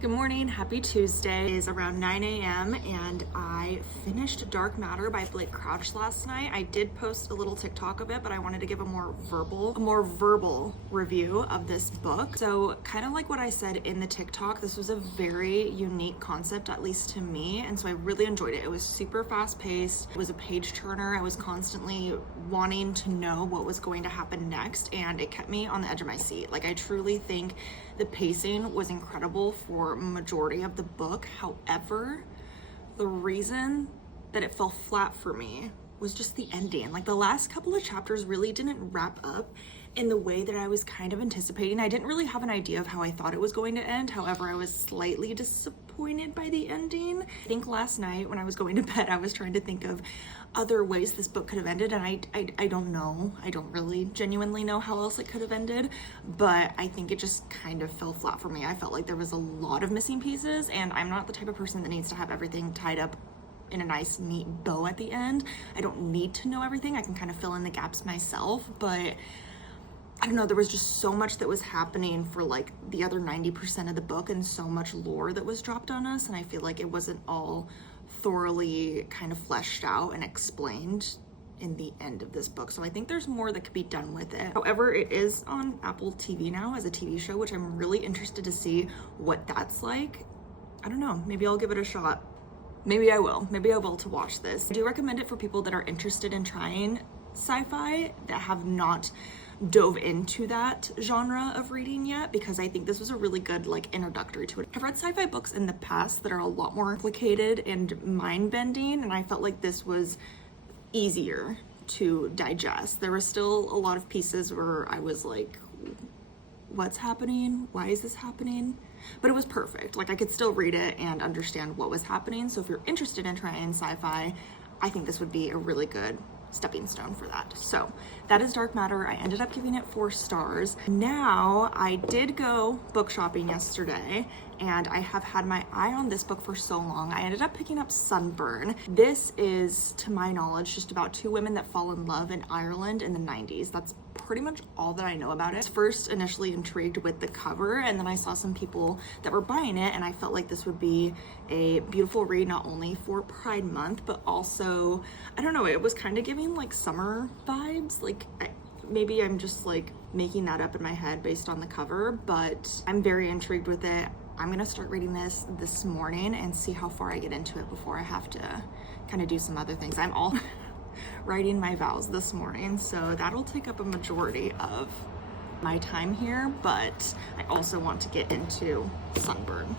Good morning, happy Tuesday. It is around 9 a.m. and I finished Dark Matter by Blake Crouch last night. I did post a little TikTok of it, but I wanted to give a more verbal review of this book. So kind of like what I said in the TikTok, this was a very unique concept, at least to me. And so I really enjoyed it. It was super fast paced. It was a page turner. I was constantly wanting to know what was going to happen next, and it kept me on the edge of my seat. Like, I truly think the pacing was incredible for majority of the book. However, the reason that it fell flat for me was just the ending. Like, the last couple of chapters really didn't wrap up in the way that I was kind of anticipating. I didn't really have an idea of how I thought it was going to end. However, I was slightly disappointed by the ending. I think last night when I was going to bed, I was trying to think of other ways this book could have ended, and I don't know. I don't really genuinely know how else it could have ended, but I think it just kind of fell flat for me. I felt like there was a lot of missing pieces, and I'm not the type of person that needs to have everything tied up in a nice neat bow at the end. I don't need to know everything. I can kind of fill in the gaps myself, but I don't know, there was just so much that was happening for like the other 90% of the book, and so much lore that was dropped on us, and I feel like it wasn't all thoroughly kind of fleshed out and explained in the end of this book. So I think there's more that could be done with it. However, it is on Apple TV now as a TV show, which I'm really interested to see what that's like. I don't know, maybe I'll give it a shot. Maybe I will to watch this. I do recommend it for people that are interested in trying sci-fi, that have not dove into that genre of reading yet, because I think this was a really good like introductory to it. I've read sci-fi books in the past that are a lot more complicated and mind-bending, and I felt like this was easier to digest. There were still a lot of pieces where I was like, what's happening? Why is this happening? But it was perfect. Like, I could still read it and understand what was happening. So if you're interested in trying sci-fi, I think this would be a really good stepping stone for that. So that is Dark Matter. I ended up giving it 4 stars. Now, I did go book shopping yesterday, and I have had my eye on this book for so long. I ended up picking up Sunburn. This is, to my knowledge, just about 2 women that fall in love in Ireland in the 90s. That's pretty much all that I know about it. I was first initially intrigued with the cover, and then I saw some people that were buying it, and I felt like this would be a beautiful read, not only for Pride Month, but also, I don't know, it was kind of giving like summer vibes. Like, maybe I'm just like making that up in my head based on the cover, but I'm very intrigued with it. I'm gonna start reading this morning and see how far I get into it before I have to kind of do some other things. I'm all writing my vows this morning, so that'll take up a majority of my time here, but I also want to get into Sunburn.